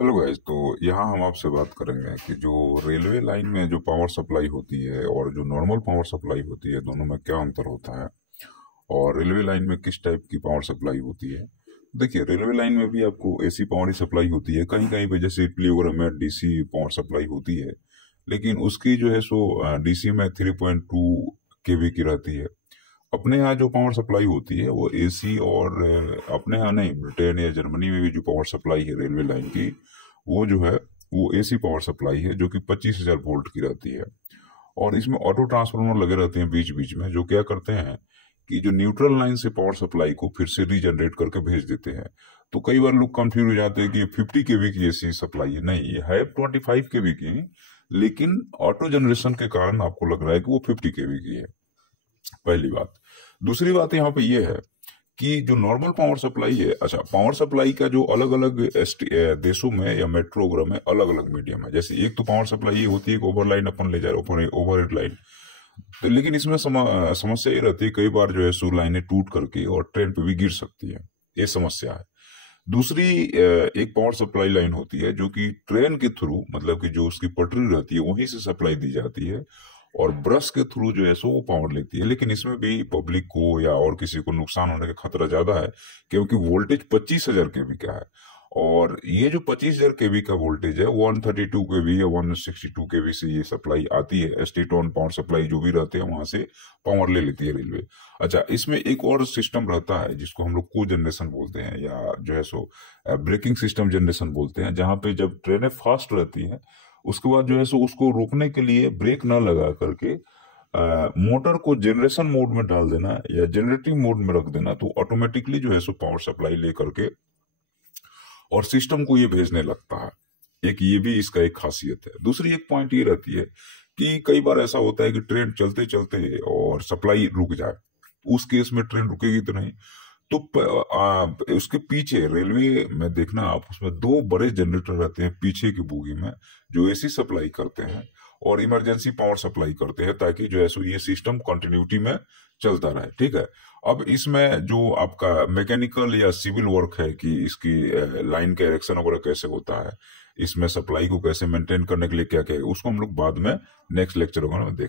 Hello guys. तो यहाँ हम आपसे बात करेंगे कि जो रेलवे लाइन में जो पावर सप्लाई होती है और जो नॉर्मल पावर सप्लाई होती है, दोनों में क्या अंतर होता है और रेलवे लाइन में किस टाइप की पावर सप्लाई होती है। देखिए, रेलवे लाइन में भी आपको एसी पावर ही सप्लाई होती है। कहीं कहीं पे जैसे इटली वगैरह में डीसी पावर सप्लाई होती है, लेकिन उसकी जो है सो डीसी में 3.2 केवी की रहती है। अपने यहाँ जो पावर सप्लाई होती है वो एसी और अपने यहाँ नहीं, ब्रिटेन या जर्मनी में भी जो पावर सप्लाई है रेलवे लाइन की, वो जो है वो एसी पावर सप्लाई है, जो कि 25,000 वोल्ट की रहती है। और इसमें ऑटो ट्रांसफार्मर लगे रहते हैं बीच बीच में, जो क्या करते हैं कि जो न्यूट्रल लाइन से पावर सप्लाई को फिर से रीजनरेट करके भेज देते हैं। तो कई बार लोग कंफ्यूज हो जाते हैं कि ये 50 केवी की एसी सप्लाई है। नहीं, ये है 25 केवी की, लेकिन ऑटो जनरेशन के कारण आपको लग रहा है कि वो 50 केवी की है। पहली बात। दूसरी बात यहाँ पे ये है कि जो नॉर्मल पावर सप्लाई है, अच्छा, पावर सप्लाई का जो अलग अलग देशों में या मेट्रो वगैरह में अलग अलग मीडियम है। जैसे एक तो पावर सप्लाई ये होती है कि ओवर लाइन अपन ले जा रहे, ओवर हेड लाइन। तो लेकिन इसमें समस्या ये रहती है, कई बार जो है सो लाइनें टूट करके और ट्रेन पे भी गिर सकती है। ये समस्या है। दूसरी एक पावर सप्लाई लाइन होती है जो कि ट्रेन के थ्रू, मतलब कि जो उसकी पटरी रहती है वहीं से सप्लाई दी जाती है, और ब्रश के थ्रू जो है सो वो पावर लेती है। लेकिन इसमें भी पब्लिक को या और किसी को नुकसान होने का खतरा ज्यादा है, क्योंकि वोल्टेज 25,000 केवी का है। और ये जो 25,000 केवी का वोल्टेज है, 132 केवी या 162 केवी से ये सप्लाई आती है। स्टेट ऑन पावर सप्लाई जो भी रहते हैं वहां से पावर ले लेती है रेलवे। अच्छा, इसमें एक और सिस्टम रहता है जिसको हम लोग को जनरेशन बोलते हैं, या जो है सो ब्रेकिंग सिस्टम जनरेशन बोलते हैं, जहां पे जब ट्रेनें फास्ट रहती हैं उसके बाद जो है सो उसको रोकने के लिए ब्रेक ना लगा करके मोटर को जनरेशन मोड में डाल देना या जनरेटिंग मोड में रख देना, तो ऑटोमेटिकली जो है सो पावर सप्लाई ले करके और सिस्टम को ये भेजने लगता है। एक ये भी इसका एक खासियत है। दूसरी एक पॉइंट ये रहती है कि कई बार ऐसा होता है कि ट्रेन चलते चलते और सप्लाई रुक जाए। उस केस में ट्रेन रुकेगी तो नहीं, तो उसके पीछे रेलवे में देखना आप, उसमें दो बड़े जनरेटर रहते हैं पीछे की बोगी में, जो एसी सप्लाई करते हैं और इमरजेंसी पावर सप्लाई करते हैं, ताकि जो है सो ये सिस्टम कंटिन्यूटी में चलता रहे। ठीक है। अब इसमें जो आपका मैकेनिकल या सिविल वर्क है कि इसकी लाइन का इरेक्शन वगैरह कैसे होता है, इसमें सप्लाई को कैसे मेंटेन करने के लिए क्या क्या है, उसको हम लोग बाद में नेक्स्ट लेक्चर वगैरह में देखेंगे।